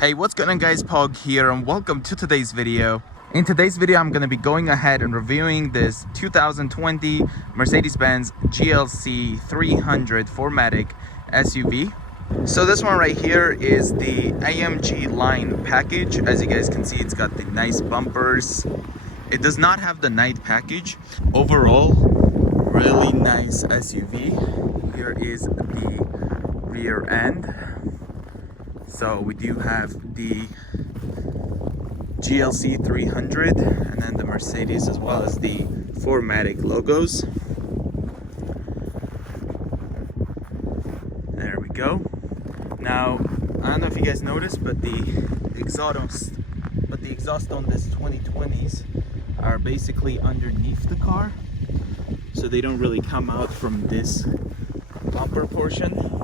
Hey, what's going on guys, Pog here and welcome to today's video. In today's video, I'm going to be going ahead and reviewing this 2020 Mercedes-Benz GLC 300 4Matic SUV. So this one right here is the AMG line package. As you guys can see, it's got the nice bumpers. It does not have the night package. Overall, really nice SUV. Here is the rear end. So we do have the GLC 300 and then the Mercedes as well as the 4Matic logos. There we go. Now, I don't know if you guys noticed, but the exhaust on this 2020s are basically underneath the car, so they don't really come out from this bumper portion.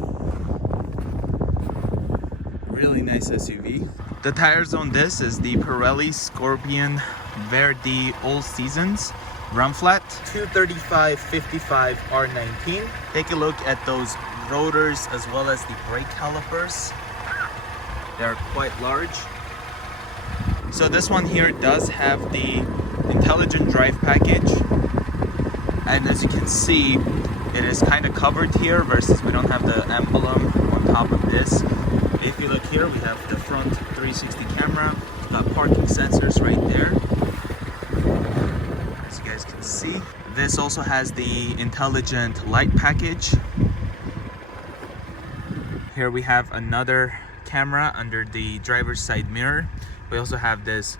Really nice SUV. The tires on this is the Pirelli Scorpion Verde All Seasons Run Flat 235/55 R19. Take a look at those rotors as well as the brake calipers. They're quite large. So this one here does have the intelligent drive package, and as you can see, it is kind of covered here versus we don't have the emblem on top of this. If you look here, we have the front 360 camera, got parking sensors right there, as you guys can see. This also has the intelligent light package. Here we have another camera under the driver's side mirror. We also have this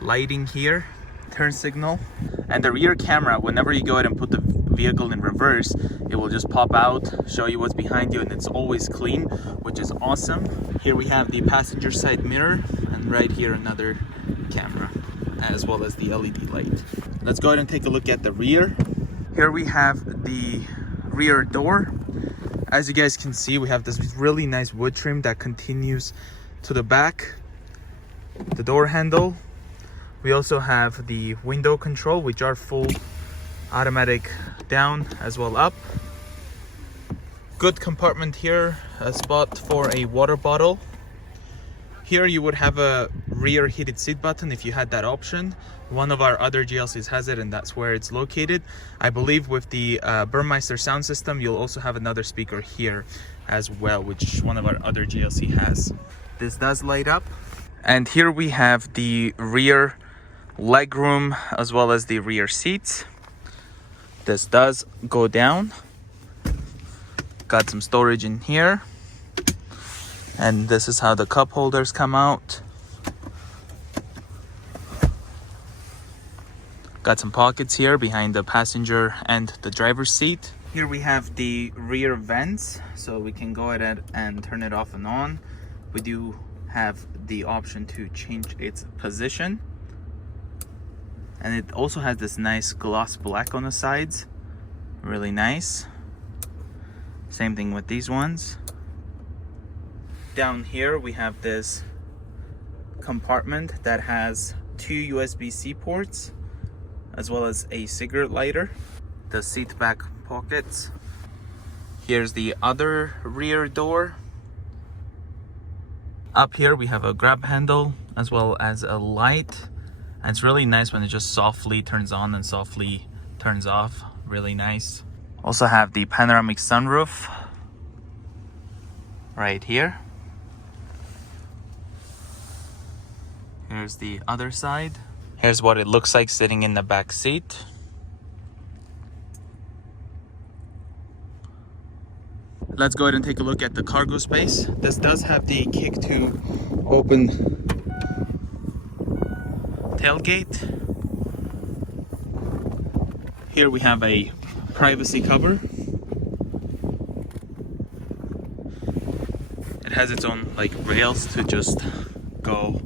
lighting here, turn signal, and the rear camera, whenever you go ahead and put the vehicle in reverse, it will just pop out, show you what's behind you, and it's always clean, which is awesome. Here we have the passenger side mirror, and right here another camera, as well as the LED light. Let's go ahead and take a look at the rear. Here we have the rear door. As you guys can see, we have this really nice wood trim that continues to the back. The door handle. We also have the window control, which are full automatic down as well up. Good compartment here, a spot for a water bottle. Here you would have a rear heated seat button if you had that option. One of our other GLCs has it, and that's where it's located. I believe with the Burmeister sound system, you'll also have another speaker here as well, which one of our other GLC has. This does light up. And here we have the rear legroom as well as the rear seats. This does go down. Got some storage in here, and this is how the cup holders come out. Got some pockets here behind the passenger and the driver's seat. Here we have the rear vents, so we can go ahead and turn it off and on. We do have the option to change its position, and it also has this nice gloss black on the sides. Really nice. Same thing with these ones. Down here we have this compartment that has two USB-C ports as well as a cigarette lighter. The seat back pockets. Here's the other rear door. Up here we have a grab handle as well as a light. And it's really nice when it just softly turns on and softly turns off. Really nice. Also have the panoramic sunroof right here. Here's the other side. Here's what it looks like sitting in the back seat. Let's go ahead and take a look at the cargo space. This does have the kick to open tailgate. Here we have a privacy cover. It has its own like rails to just go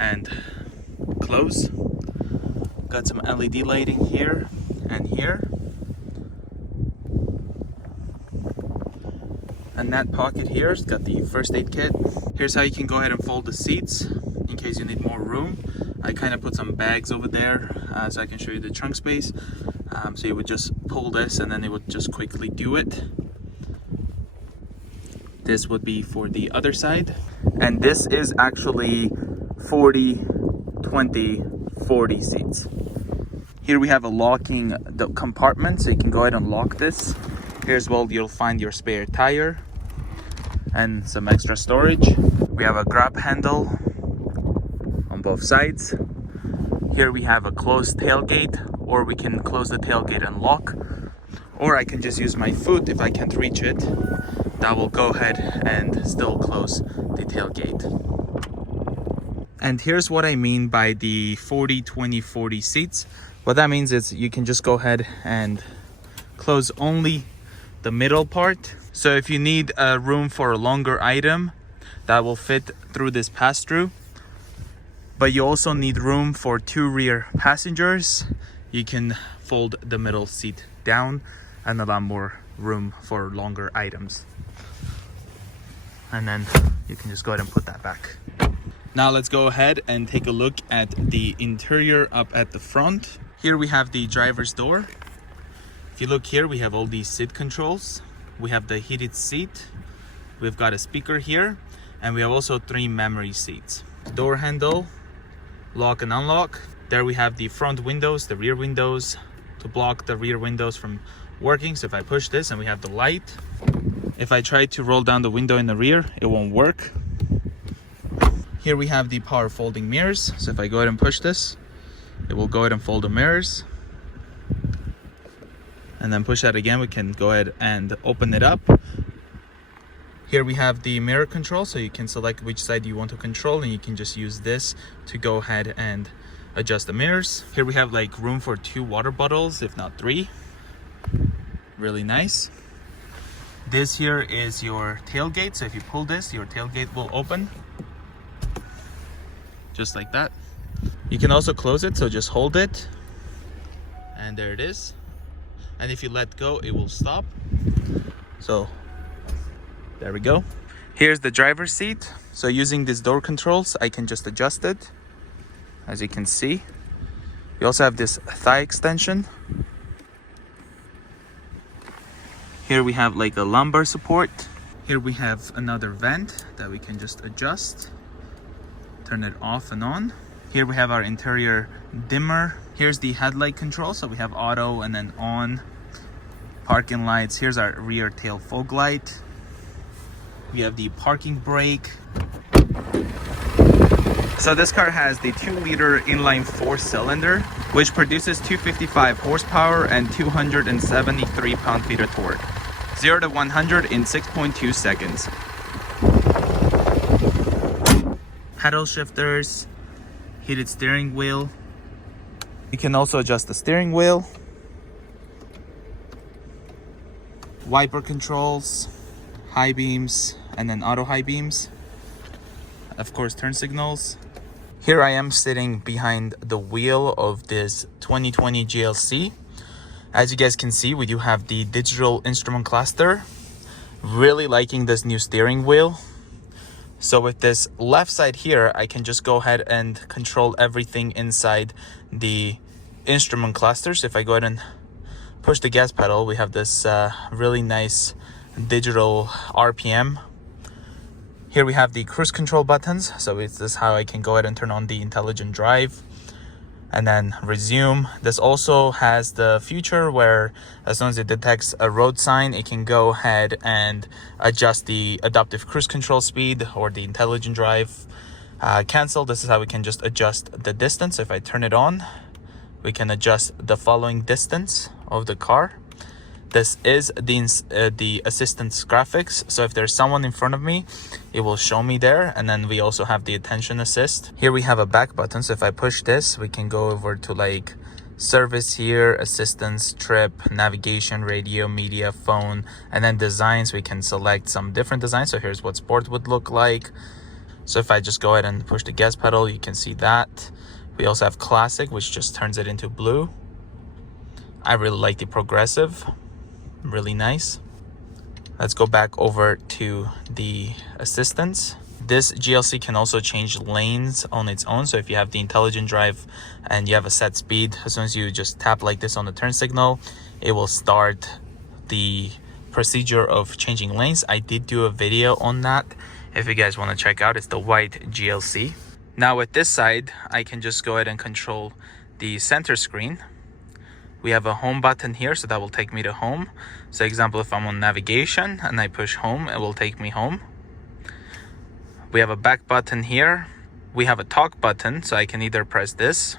and close. Got some LED lighting here and here. And that pocket here's got the first aid kit. Here's how you can go ahead and fold the seats in case you need more room. I kind of put some bags over there so I can show you the trunk space. So you would just pull this and then it would just quickly do it. This would be for the other side. And this is actually 40, 20, 40 seats. Here we have a locking the compartment, so you can go ahead and lock this. Here as well, you'll find your spare tire and some extra storage. We have a grab handle on both sides. Here we have a closed tailgate, or we can close the tailgate and lock. Or I can just use my foot if I can't reach it. That will go ahead and still close the tailgate. And here's what I mean by the 40, 20, 40 seats. What that means is you can just go ahead and close only the middle part. So if you need a room for a longer item that will fit through this pass-through, but you also need room for 2 rear passengers, you can fold the middle seat down and allow more room for longer items. And then you can just go ahead and put that back. Now let's go ahead and take a look at the interior up at the front. Here we have the driver's door. If you look here, we have all these seat controls. We have the heated seat. We've got a speaker here, and we have also 3 memory seats. Door handle, lock and unlock. There we have the front windows, the rear windows, to block the rear windows from working. So if I push this and we have the light, if I try to roll down the window in the rear, it won't work. Here we have the power folding mirrors. So if I go ahead and push this, it will go ahead and fold the mirrors. And then push that again, we can go ahead and open it up. Here we have the mirror control, so you can select which side you want to control, and you can just use this to go ahead and adjust the mirrors. Here we have like room for 2 water bottles, if not 3. Really nice. This here is your tailgate, so if you pull this, your tailgate will open. Just like that. You can also close it, so just hold it. And there it is. And if you let go, it will stop. So there we go. Here's the driver's seat. So using these door controls, I can just adjust it. As you can see, you also have this thigh extension. Here we have like a lumbar support. Here we have another vent that we can just adjust. Turn it off and on. Here we have our interior dimmer. Here's the headlight control. So we have auto and then on. Parking lights. Here's our rear tail fog light. We have the parking brake. So this car has the 2-liter inline 4-cylinder, which produces 255 horsepower and 273 pound-feet of torque. 0 to 100 in 6.2 seconds. Paddle shifters, heated steering wheel. You can also adjust the steering wheel. Wiper controls, high beams, and then auto high beams. Of course, turn signals. Here I am sitting behind the wheel of this 2020 GLC. As you guys can see, we do have the digital instrument cluster. Really liking this new steering wheel. So with this left side here, I can just go ahead and control everything inside the instrument clusters. If I go ahead and push the gas pedal, we have this really nice digital RPM. Here we have the cruise control buttons. So this is how I can go ahead and turn on the intelligent drive and then resume. This also has the feature where as soon as it detects a road sign, it can go ahead and adjust the adaptive cruise control speed or the intelligent drive. Cancel. This is how we can just adjust the distance. If I turn it on, we can adjust the following distance of the car. This is the assistance graphics. So if there's someone in front of me, it will show me there. And then we also have the attention assist. Here we have a back button. So if I push this, we can go over to like service here, assistance, trip, navigation, radio, media, phone, and then designs. We can select some different designs. So here's what sport would look like. So if I just go ahead and push the gas pedal, you can see that. We also have classic, which just turns it into blue. I really like the progressive. Really nice. Let's go back over to the assistance. This GLC can also change lanes on its own. So if you have the intelligent drive and you have a set speed, as soon as you just tap like this on the turn signal, it will start the procedure of changing lanes. I did do a video on that. If you guys want to check out, it's the white GLC. Now with this side, I can just go ahead and control the center screen. We have a home button here, so that will take me to home. So example, if I'm on navigation and I push home, it will take me home. We have a back button here. We have a talk button, so I can either press this.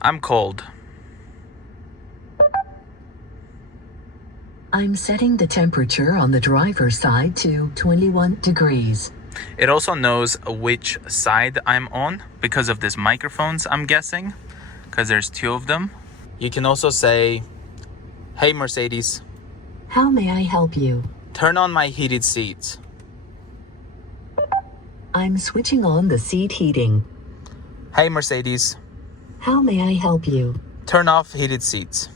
I'm cold. I'm setting the temperature on the driver's side to 21 degrees. It also knows which side I'm on because of these microphones, I'm guessing, because there's 2 of them. You can also say, hey Mercedes, How may I help you? turn on my heated seats. I'm switching on the seat heating. Hey Mercedes, How may I help you? turn off heated seats.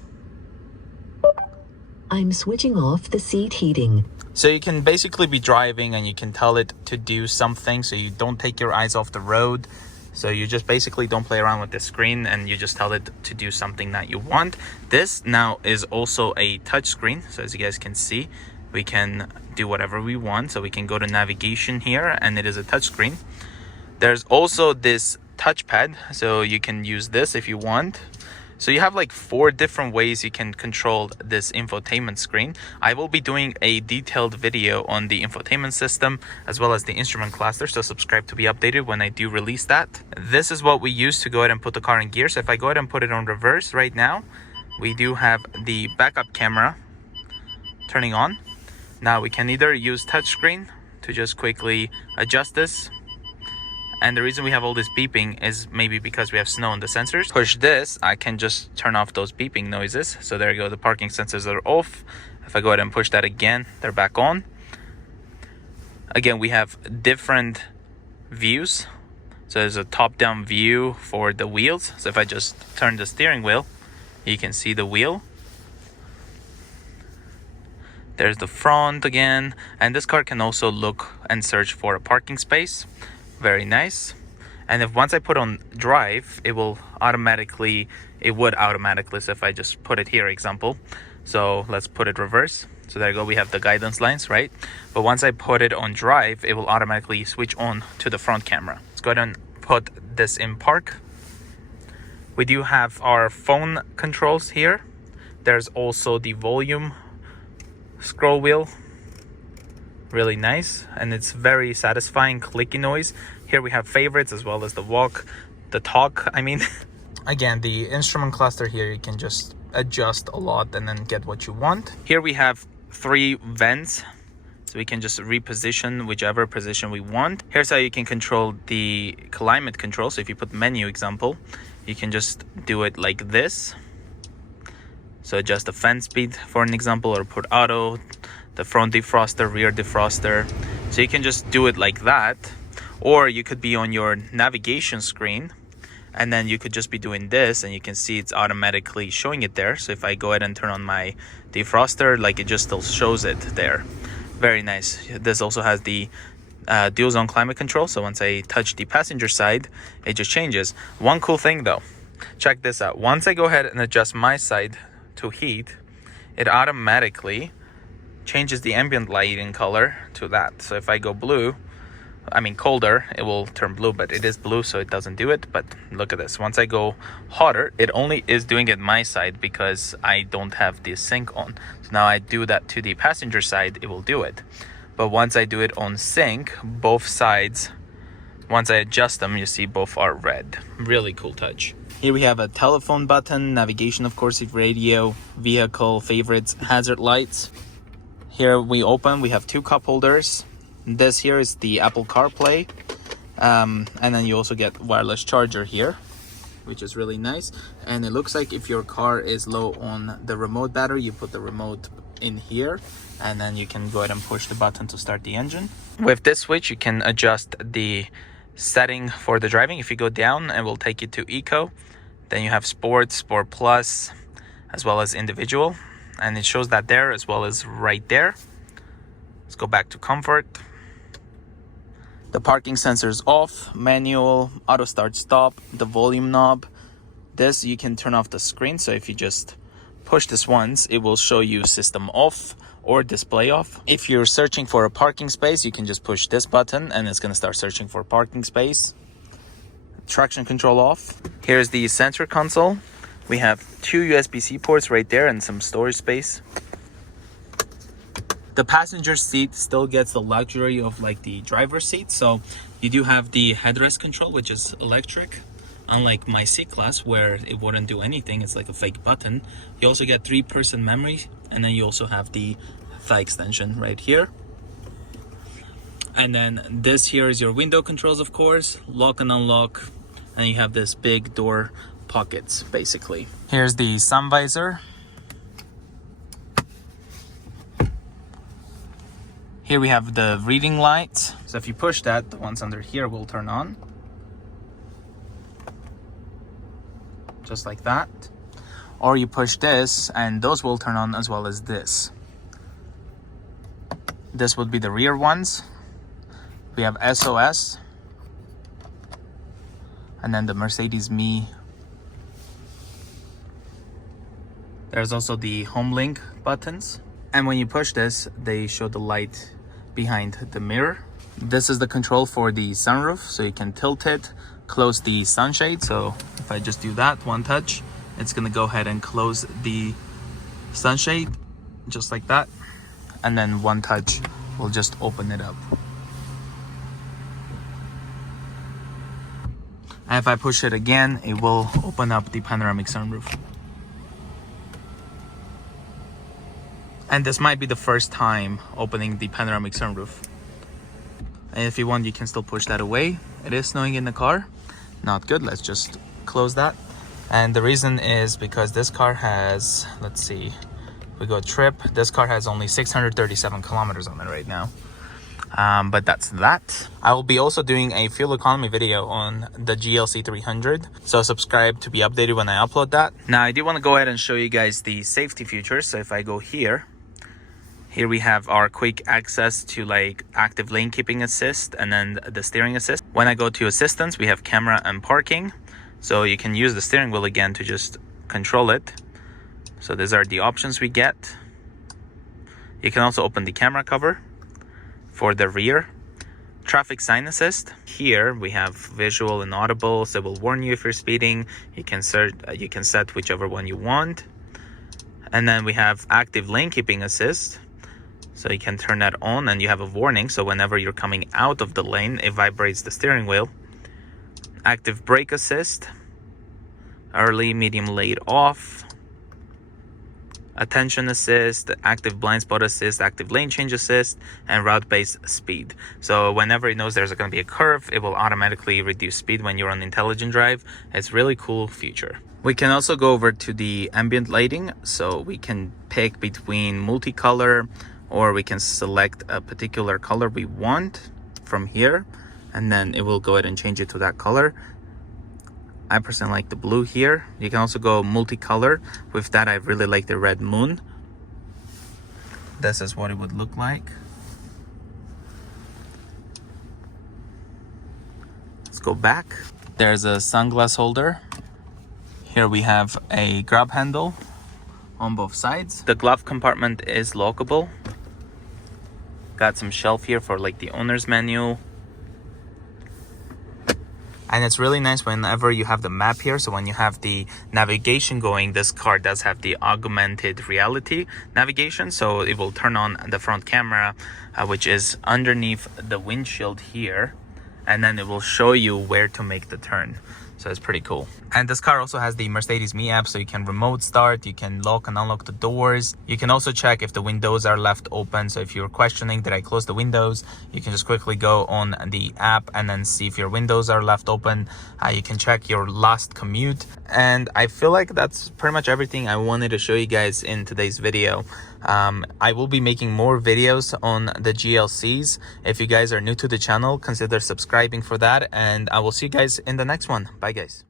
I'm switching off the seat heating. So you can basically be driving and you can tell it to do something, so you don't take your eyes off the road. So you just basically don't play around with the screen and you just tell it to do something that you want. This now is also a touch screen. So as you guys can see, we can do whatever we want. So we can go to navigation here and it is a touch screen. There's also this touchpad, so you can use this if you want. So you have like 4 different ways you can control this infotainment screen. I will be doing a detailed video on the infotainment system as well as the instrument cluster, so subscribe to be updated when I do release that. This is what we use to go ahead and put the car in gear. So if I go ahead and put it on reverse right now, we do have the backup camera turning on. Now we can either use touchscreen to just quickly adjust this. And the reason we have all this beeping is maybe because we have snow on the sensors. Push this, I can just turn off those beeping noises. So there you go, the parking sensors are off. If I go ahead and push that again, they're back on. Again, we have different views. So there's a top-down view for the wheels. So if I just turn the steering wheel, you can see the wheel. There's the front again. And this car can also look and search for a parking space. Very nice. And if once I put on drive, it would automatically, so if I just put it here, example, so let's put it reverse. So there you go, we have the guidance lines, right? But once I put it on drive, it will automatically switch on to the front camera. Let's go ahead and put this in park. We do have our phone controls here. There's also the volume scroll wheel. Really nice, and it's very satisfying clicky noise. Here we have favorites as well as the talk. Again, the instrument cluster here, you can just adjust a lot and then get what you want. Here we have 3 vents, so we can just reposition whichever position we want. Here's how you can control the climate control. So if you put menu example, you can just do it like this. So adjust the fan speed for an example, or put auto, the front defroster, rear defroster. So you can just do it like that. Or you could be on your navigation screen and then you could just be doing this and you can see it's automatically showing it there. So if I go ahead and turn on my defroster, like it just still shows it there. Very nice. This also has the dual zone climate control. So once I touch the passenger side, it just changes. One cool thing though, check this out. Once I go ahead and adjust my side to heat, it automatically changes the ambient lighting color to that. So if I go colder, it will turn blue, but it is blue, so it doesn't do it. But look at this. Once I go hotter, it only is doing it my side because I don't have the sync on. So now I do that to the passenger side, it will do it. But once I do it on sync, both sides, once I adjust them, you see both are red. Really cool touch. Here we have a telephone button, navigation, of course, radio, vehicle, favorites, hazard lights. Here we have 2 cup holders. This here is the Apple CarPlay. And then you also get wireless charger here, which is really nice. And it looks like if your car is low on the remote battery, you put the remote in here, and then you can go ahead and push the button to start the engine. With this switch, you can adjust the setting for the driving. If you go down, it will take you to Eco. Then you have Sport, Sport Plus, as well as Individual. And it shows that there as well as right there. Let's go back to Comfort. The parking sensors off, manual, auto start stop, the volume knob. This you can turn off the screen. So if you just push this once, it will show you system off or display off. If you're searching for a parking space, you can just push this button and it's going to start searching for parking space. Traction control off. Here's the center console. We have 2 USB-C ports right there and some storage space. The passenger seat still gets the luxury of like the driver's seat, so you do have the headrest control, which is electric, unlike my C-Class where it wouldn't do anything. It's like a fake button. You also get 3-person memory, and then you also have the thigh extension right here. And then this here is your window controls, of course, lock and unlock, and you have this big door pockets basically. Here's the sun visor. Here we have the reading light. So if you push that, the ones under here will turn on. Just like that. Or you push this and those will turn on as well as this. This would be the rear ones. We have SOS. And then the Mercedes Me. There's also the home link buttons. And when you push this, they show the light behind the mirror. This is the control for the sunroof, so you can tilt it, close the sunshade. So if I just do that one touch, it's gonna go ahead and close the sunshade just like that, and then one touch will just open it up. And if I push it again, it will open up the panoramic sunroof. And this might be the first time opening the panoramic sunroof. And if you want, you can still push that away. It is snowing in the car. Not good. Let's just close that. And the reason is because this car has, let's see, we go trip. This car has only 637 kilometers on it right now. But that's that. I will be also doing a fuel economy video on the GLC 300, so subscribe to be updated when I upload that. Now I do want to go ahead and show you guys the safety features. So if I go here we have our quick access to like active lane keeping assist and then the steering assist. When I go to assistance, we have camera and parking, so you can use the steering wheel again to just control it. So these are the options we get. You can also open the camera cover for the rear. Traffic sign assist. Here we have visual and audible, so it will warn you if you're speeding. You can set whichever one you want. And then we have active lane keeping assist, so you can turn that on and you have a warning, so whenever you're coming out of the lane, it vibrates the steering wheel. Active brake assist, early, medium, late, off. Attention assist, active blind spot assist, active lane change assist, and route-based speed. So whenever it knows there's going to be a curve, it will automatically reduce speed when you're on intelligent drive. It's really cool feature. We can also go over to the ambient lighting, so we can pick between multicolor, or we can select a particular color we want from here, and then it will go ahead and change it to that color. I personally like the blue here. You can also go multicolor. With that, I really like the red moon. This is what it would look like. Let's go back. There's a sunglass holder. Here we have a grab handle on both sides. The glove compartment is lockable. Got some shelf here for like the owner's manual. And it's really nice whenever you have the map here. So when you have the navigation going, this car does have the augmented reality navigation. So it will turn on the front camera, which is underneath the windshield here. And then it will show you where to make the turn. So it's pretty cool. And this car also has the Mercedes Me app, so you can remote start, you can lock and unlock the doors. You can also check if the windows are left open. So if you're questioning, did I close the windows? You can just quickly go on the app and then see if your windows are left open. You can check your last commute. And I feel like that's pretty much everything I wanted to show you guys in today's video. I will be making more videos on the GLCs. If you guys are new to the channel, consider subscribing for that, and I will see you guys in the next one. Bye guys.